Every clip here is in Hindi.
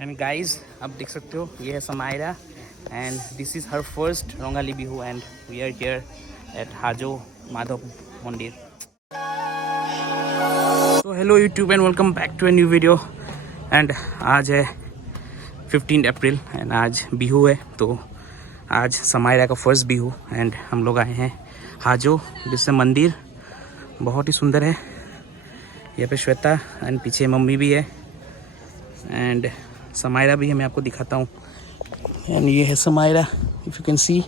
एंड गाइज आप देख सकते हो ये है Samaira and this is her first Rongali Bihu and we are here at Hajo Madhav Mandir. तो hello YouTube and welcome back to a new video. And आज है 15 अप्रैल एंड आज बिहू है, तो आज समायरा का फर्स्ट बिहू एंड हम लोग आए हैं हाजो, जिससे मंदिर बहुत ही सुंदर है। यहाँ पे श्वेता एंड पीछे मम्मी भी है एंड समायरा भी है, मैं आपको दिखाता हूँ। एंड ये है Samaira, if you can see.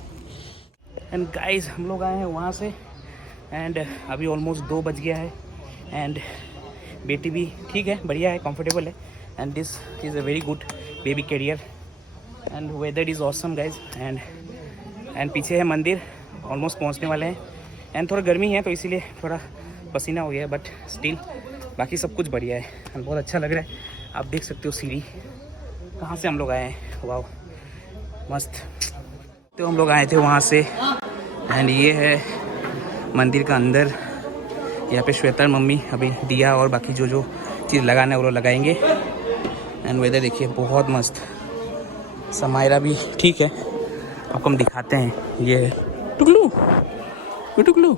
And guys हम लोग आए हैं वहाँ से एंड अभी ऑलमोस्ट 2 बज गया है एंड बेटी भी ठीक है, बढ़िया है, कंफर्टेबल है and this is a very good baby carrier and weather is awesome guys. And पीछे है मंदिर, ऑलमोस्ट पहुँचने वाले हैं एंड थोड़ा गर्मी है तो इसीलिए थोड़ा पसीना हो गया है, बट स्टिल बाकी सब कुछ बढ़िया है एंड बहुत अच्छा लग रहा है। आप देख सकते हो सीढ़ी कहाँ से हम लोग आए हैं, वाह मस्त। तो हम लोग आए थे वहाँ से एंड ये है मंदिर का अंदर। यहाँ पे श्वेता मम्मी अभी दिया और बाकी जो जो चीज़ लगाना है वो लगाएंगे। एंड वेदर देखिए बहुत मस्त। समायरा भी ठीक है, आपको हम दिखाते हैं। ये है टुकलू, ये टुकलू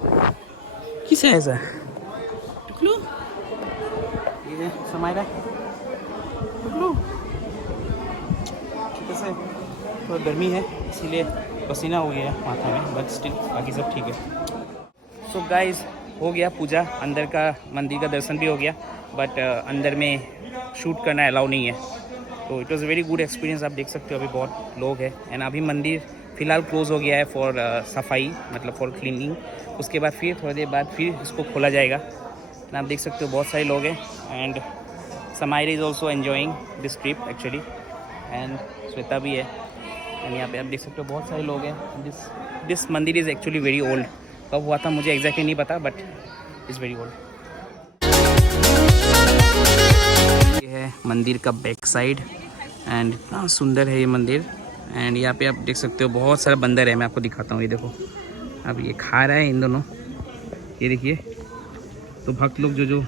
किस है ऐसा टुकलू, ये है समायरा टुकलू। ठीक है, थोड़ा गर्मी है इसीलिए पसीना हो गया है माथा में, बट स्टिल बाकी सब ठीक है। सो गाइज हो गया पूजा, अंदर का मंदिर का दर्शन भी हो गया, बट अंदर में शूट करना अलाउ नहीं है। तो it was very good experience. आप देख सकते हो अभी बहुत लोग हैं एंड अभी मंदिर फ़िलहाल क्लोज़ हो गया है फॉर सफाई, मतलब फॉर क्लीनिंग। उसके बाद फिर थोड़ी देर बाद फिर इसको खोला जाएगा एंड आप देख सकते हो बहुत सारे लोग हैं and Samaira is also enjoying this trip actually and Shweta भी है एंड यहाँ पे आप देख सकते हो बहुत सारे लोग हैं। This mandir is actually very old. कब हुआ था मुझे एग्जैक्टली नहीं पता, बट इज़ वेरी ओल्ड। ये है मंदिर का बैक साइड एंड इतना सुंदर है ये मंदिर। एंड यहाँ पे आप देख सकते हो बहुत सारा बंदर है, मैं आपको दिखाता हूँ। ये देखो अब ये खा रहा है इन दोनों, ये देखिए। तो भक्त लोग जो जो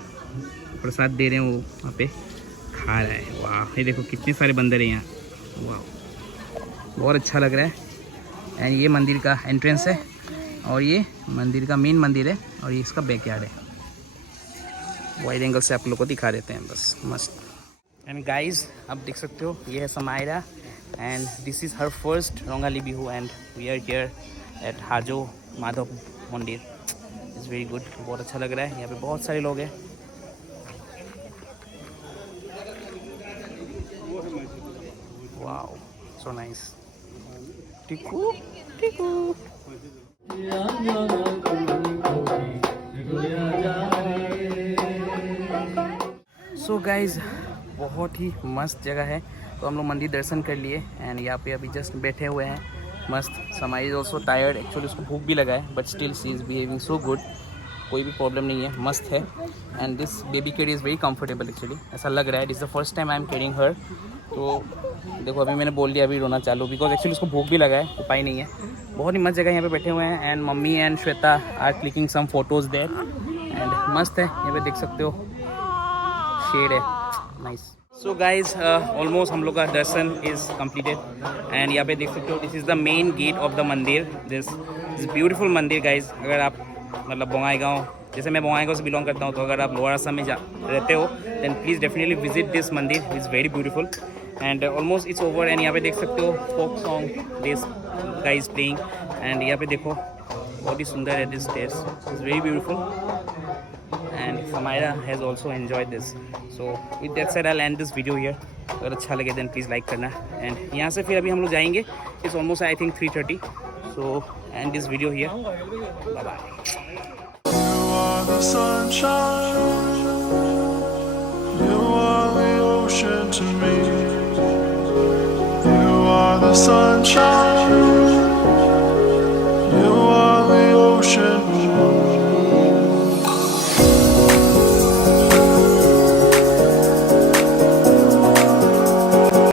प्रसाद दे रहे हैं वो वहाँ पे खा रहा है। वाह ये देखो कितने सारे बंदर हैं यहाँ, वाह बहुत अच्छा लग रहा है। एंड ये मंदिर का एंट्रेंस है और ये मंदिर का मेन मंदिर है और ये इसका बैकयार्ड है। वाइड एंगल से आप लोग को दिखा देते हैं, बस मस्त। एंड गाइज आप देख सकते हो ये है Samaira and this is her first Rongali Bihu and we are here at Hajo Madhav Mandir. Is very good, बहुत अच्छा लग रहा है। यहाँ पे बहुत सारे लोग हैं। Wow so nice. टिकू टिकू। सो गाइज बहुत ही मस्त जगह है। तो हम लोग मंदिर दर्शन कर लिए एंड यहाँ पे अभी जस्ट बैठे हुए हैं मस्त। समाई इज ऑल्सो टायर्ड, एक्चुअली उसको भूख भी लगा है, but still she is behaving so good, कोई भी प्रॉब्लम नहीं है, मस्त है। And this baby carry is very comfortable actually, ऐसा लग रहा है। This the first time I am carrying हर। तो देखो अभी मैंने बोल दिया अभी रोना चालू, बिकॉज एक्चुअली उसको भूख भी लगा है, उपाय नहीं है। बहुत ही मस्त जगह यहाँ पे बैठे हुए हैं and mummy and Shweta are clicking some photos there and मस्त है। यहाँ पे देख सकते हो शेड है, नाइस। सो गाइज ऑलमोस्ट हम लोग का दर्शन इज़ कम्प्लीटेड एंड यहाँ पे देख सकते हो this is the main gate of the mandir. This beautiful mandir guys. अगर आप मतलब बोंगाईगांव, जैसे मैं बोंगाईगांव से बिलोंग करता हूँ, तो अगर आप लोअर असम में रहते हो then please definitely visit this mandir, is very beautiful and almost it's over. And यहाँ पे देख सकते हो folk song this guys playing and यहाँ पे देखो बहुत ही सुंदर है this stage, is very beautiful and Samaira has also enjoyed this. So with that said I'll end this video here. अगर अच्छा लगे then please like करना and यहाँ से फिर अभी हम लोग जाएंगे, it's almost I think 3:30. So end this video here. Bye bye. You are the sunshine, you are the ocean to me. You are the sunshine.